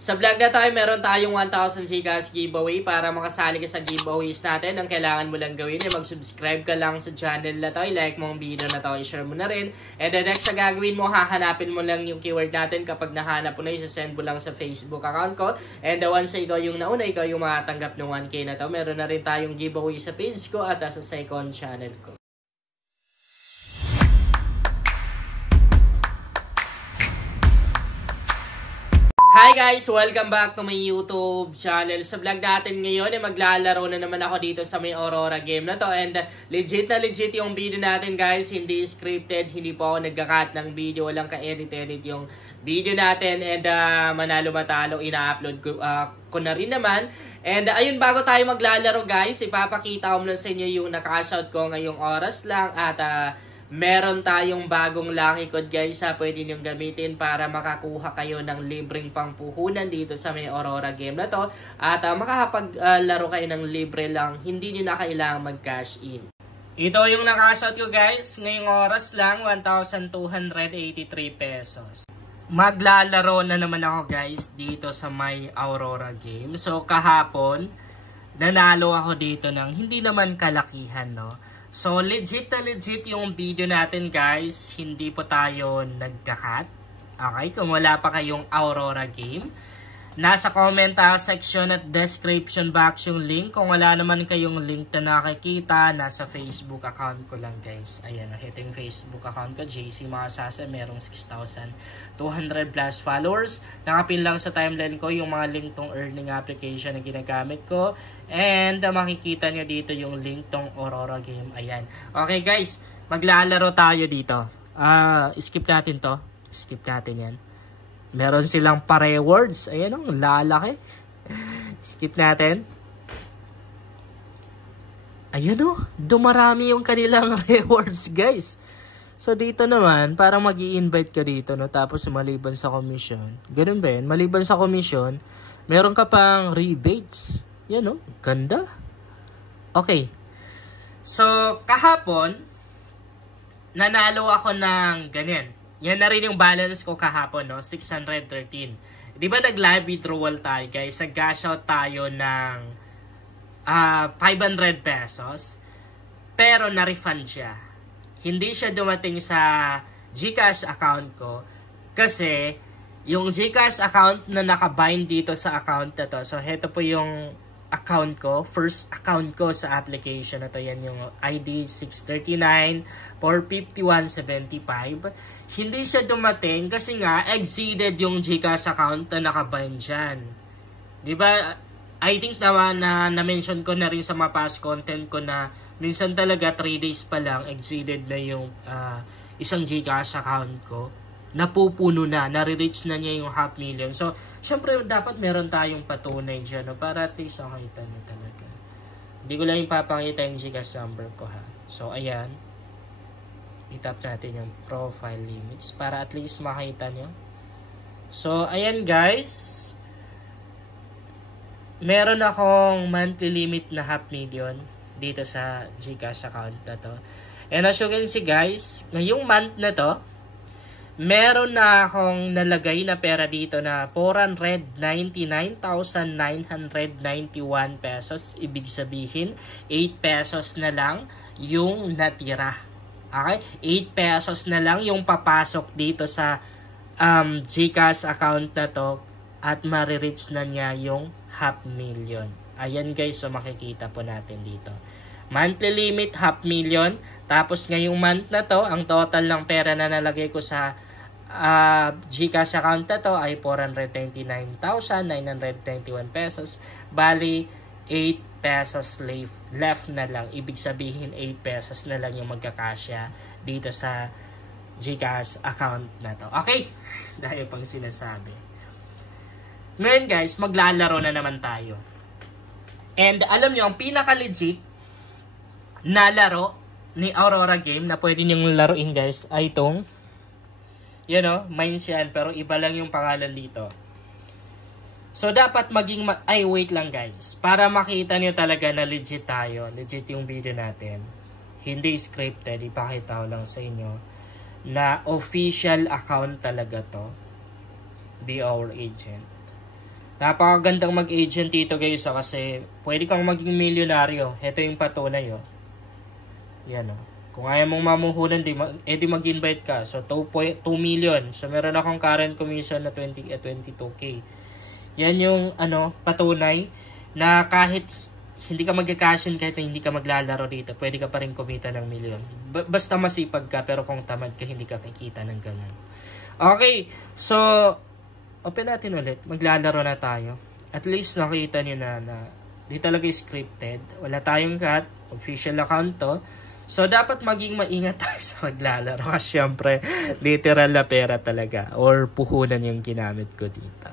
Sa vlog na tayo, meron tayong 1,000 Gcash giveaway. Para makasali ka sa giveaways natin, ang kailangan mo lang gawin ay mag-subscribe ka lang sa channel na to, i-like mo ang video na to, i-share mo na rin. And the next na gagawin mo, hahanapin mo lang yung keyword natin. Kapag nahanap mo na, isa-send mo lang sa Facebook account ko. And once ikaw yung nauna, ikaw yung makatanggap ng 1K na to. Meron na rin tayong giveaway sa page ko at sa second channel ko. Hi guys! Welcome back to my YouTube channel. Sa vlog natin ngayon ay maglalaro na naman ako dito sa may Aurora game na to. And legit na legit yung video natin guys. Hindi scripted, hindi po ako nagka-cut ng video. Walang ka-edit-edit yung video natin. And manalo matalo, ina-upload ko na rin naman. And ayun, bago tayo maglalaro guys, ipapakita ko muna sa inyo yung naka-shoutout ko ngayong oras lang. At meron tayong bagong lucky code guys ha, pwede nyo gamitin para makakuha kayo ng libreng pangpuhunan dito sa may Aurora game na to. At makakapaglaro kayo ng libre lang, hindi nyo na kailangan mag-cash in. Ito yung nakashout ko guys, ngayong oras lang 1,283 pesos. Maglalaro na naman ako guys dito sa may Aurora game. So kahapon, nanalo ako dito ng hindi naman kalakihan no. So, legit na legit yung video natin guys. Hindi po tayo nagka-cut. Okay, kung wala pa kayong Aurora game, nasa comment section at description box yung link. Kung wala naman kayong link na nakikita, nasa Facebook account ko lang guys. Ayan, ito yung Facebook account ko, JC Masasa. Merong 6,200 plus followers. Nakapin lang sa timeline ko yung mga link tong earning application na ginagamit ko. And makikita nyo dito yung link tong Aurora game. Ayan. Okay guys, maglalaro tayo dito. Skip natin to. Skip natin yan. Meron silang pa-rewards. Ayan o, lalaki. Skip natin. Ayan o, dumarami yung kanilang rewards guys. So dito naman, parang mag-i-invite ka dito no. Tapos maliban sa commission. Ganun ba yun? Maliban sa commission, meron ka pang rebates. Yan o, ganda. Okay. So, kahapon, nanalo ako ng ganyan. Yan na rin yung balance ko kahapon, no? 613. Di ba nag-live withdrawal tayo, guys? Nag-cash out tayo ng 500 pesos. Pero na-refund siya. Hindi siya dumating sa GCash account ko. Kasi, yung GCash account na nakabind dito sa account na to. So, heto po yung account ko, first account ko sa application na to. Yan yung ID 639-451-75. Hindi siya dumating kasi nga exceeded yung GCash account na nakabind dyan. Diba? I think naman na-mention ko na rin sa mga past content ko na minsan talaga 3 days pa lang exceeded na yung isang GCash account ko. Napupuno na, nare-reach na niya yung 500,000. So, syempre dapat meron tayong patunay dyan, no? Para at least makita nyo talaga. Hindi ko lang ipapakita yung GCash number ko ha. So, ayan. I-tap natin yung profile limits para at least makita nyo. So, ayan guys. Meron akong monthly limit na 500,000 dito sa GCash account na to. And as you can see guys, ngayong month na to, meron na akong nalagay na pera dito na 499,991 pesos. Ibig sabihin, 8 pesos na lang yung natira. Okay? 8 pesos na lang yung papasok dito sa GCash account na to at marireach na niya yung 500,000. Ayan guys, so makikita po natin dito. Monthly limit, 500,000. Tapos ngayong month na to, ang total ng pera na nalagay ko sa GCash account na to ay 429,921 pesos. Bali, 8 pesos left na lang. Ibig sabihin, 8 pesos na lang yung magkakasya dito sa GCash account na to. Okay? Dahil pang sinasabi. Ngayon guys, maglalaro na naman tayo. And alam nyo, ang pinaka-legit na laro ni Aurora game na pwede nyong laruin guys ay itong you know, Mines yan, pero iba lang yung pangalan dito. So, dapat maging, ay wait lang guys, para makita nyo talaga na legit tayo, legit yung video natin. Hindi scripted, ipakita ko lang sa inyo na official account talaga to. Be our agent. Napakagandang mag-agent dito guys kasi pwede kang maging milyonaryo. Ito yung patunay oh. Yan oh. Kung ayaw mong mamuhunan, di mag-invite ka. So 2 million. So meron akong current commission na 22k. Yan yung patunay na kahit hindi ka mag-cashin, kahit hindi ka maglalaro dito, pwede ka pa rin kumita ng milyon. Basta masipag ka, pero kung tamad ka, hindi ka kikita ng ganun. Okay, so open natin ulit. Maglalaro na tayo. At least nakita nyo na di talaga scripted. Wala tayong cut. Official account to. So, dapat maging maingat tayo sa maglalaro. Kasi syempre, literal na pera talaga. Or puhunan yung ginamit ko dito.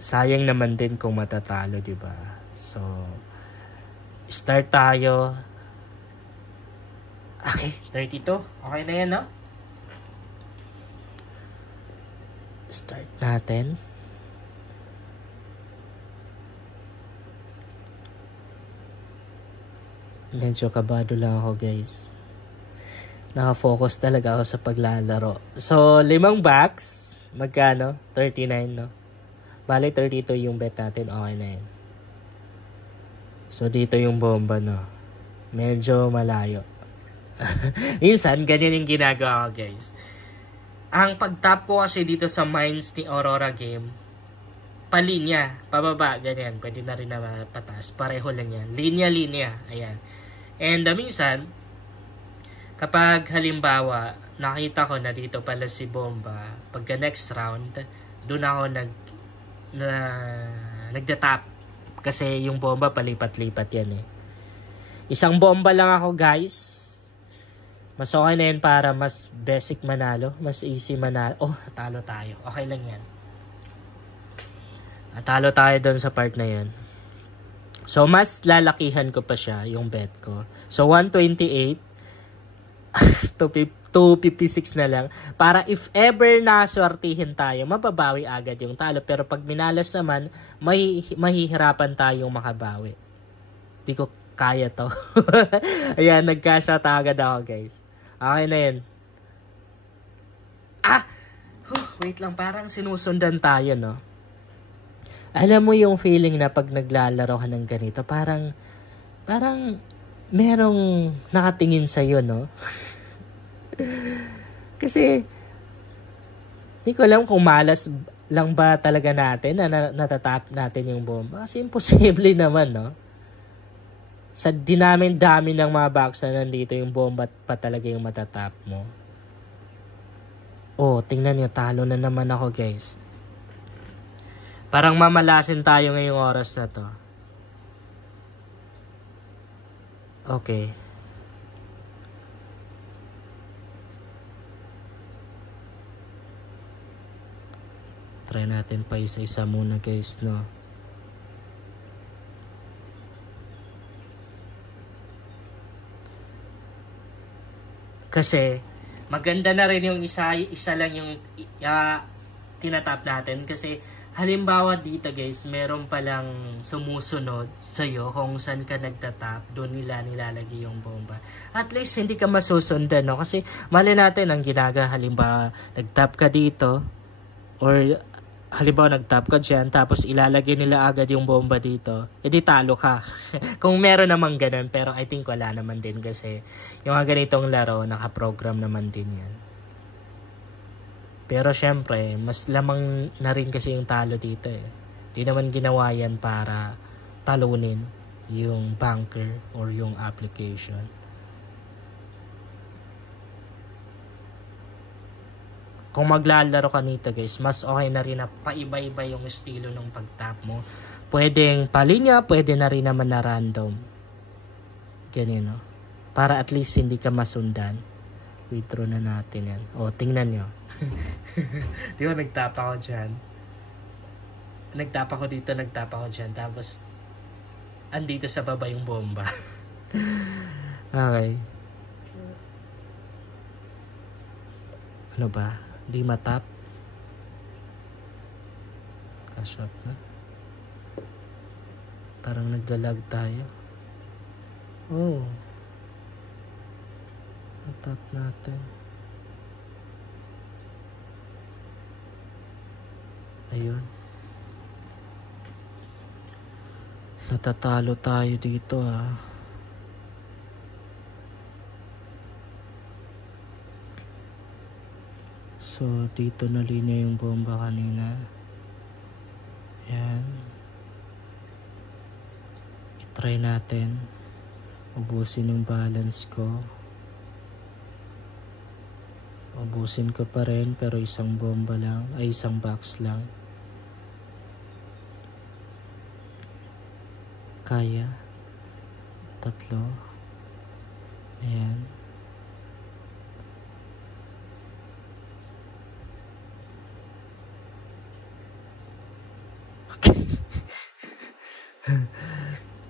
Sayang naman din kung matatalo, diba? So, start tayo. Okay, 32. Okay na yan, no? Start natin. Medyo kabado lang ako guys. Nakafocus talaga ako sa paglalaro. So, 5 box. Magkano? 39 no? Bale, 32 yung bet natin. Okay na yan. So, dito yung bomba no? Medyo malayo. Minsan, ganyan yung ginagawa ko guys. Ang pag-tap ko kasi dito sa mines ni Aurora Game, palinya, pababa, ganyan. Pwede na rin na pataas. Pareho lang yan. Linya-linya. Ayan. And minsan, kapag halimbawa, nakita ko na dito pala si Bomba, pagka next round, doon ako nagda-tap. Kasi yung Bomba palipat-lipat yan eh. Isang bomba lang ako guys. Mas okay na yan para mas basic manalo. Mas easy manalo. Oh, natalo tayo. Okay lang yan. Natalo tayo doon sa part na yan. So, mas lalakihan ko pa siya, yung bet ko. So, 128 to 256 na lang. Para if ever naswertihin tayo, mababawi agad yung talo. Pero pag minalas naman, mahihirapan tayong makabawi. Di ko kaya to. Ayan, nag-cash out agad ako guys. Okay na yun. Wait lang, parang sinusundan tayo no. Alam mo yung feeling na pag naglalaro ka ng ganito, parang merong nakatingin sa'yo no. Kasi di ko alam kung malas lang ba talaga natin na natatap natin yung bomba. Kasi imposible naman no. Sa dinamin-dami ng mga box na nandito, yung bomba pa talaga yung matatap mo. Oh, tingnan nyo, talo na naman ako guys. Parang mamalasin tayo ngayong oras na to. Okay. Try natin pa isa-isa muna guys, no? Kasi maganda na rin yung isa lang yung tinatap natin. Kasi halimbawa dito guys, meron palang sumusunod sa'yo kung saan ka nagtatap, doon nila nilalagay yung bomba. At least hindi ka masusundan, no? Kasi mali natin ang ginagawa, halimbawa nagtap ka dito, or halimbawa nagtap ka dyan, tapos ilalagay nila agad yung bomba dito, edi talo ka. Kung meron namang ganun, pero I think wala naman din kasi yung mga ganitong laro, nakaprogram naman din yan. Pero syempre, mas lamang na rin kasi yung talo dito eh. Di naman ginawa yan para talunin yung banker or yung application. Kung maglalaro ka nito guys, mas okay na rin na paiba-iba yung estilo ng pag-tap mo. Pwedeng palinya, pwede na rin naman na random. Ganyan no. Para at least hindi ka masundan. Withdraw na natin yan. O, tingnan nyo. Di ba nagtap ako dyan? Nagtap ako dito, nagtap ako dyan. Tapos, andito sa baba yung bomba. Okay. Ano ba? Di matap. Cash out na. Parang naglalag tayo. Oh. Matap natin. Ayun. Natatalo tayo dito ha. So, dito na linya yung bomba kanina. Ayan. I-try natin. Ubusin yung balance ko. Ubusin ko pa rin pero isang bomba lang. Ay, isang box lang. Kaya. 3. Ayan. Okay.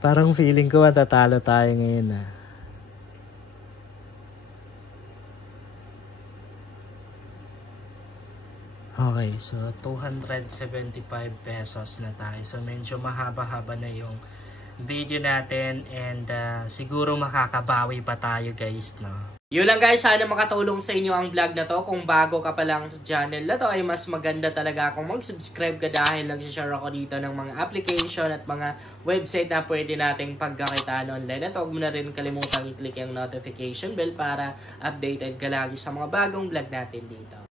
Parang feeling ko matatalo tayo ngayon ah. Okay, so 275 pesos na tayo. So medyo mahaba-haba na yung video natin and siguro makakabawi pa tayo guys, no? Yun lang guys, sana makatulong sa inyo ang vlog na to. Kung bago ka pa lang sa channel na to, ay mas maganda talaga kung mag-subscribe ka dahil nagsishare ako dito ng mga application at mga website na pwede nating pagkakitaan online. At huwag mo na rin kalimutan i-click yung notification bell para updated ka lagi sa mga bagong vlog natin dito.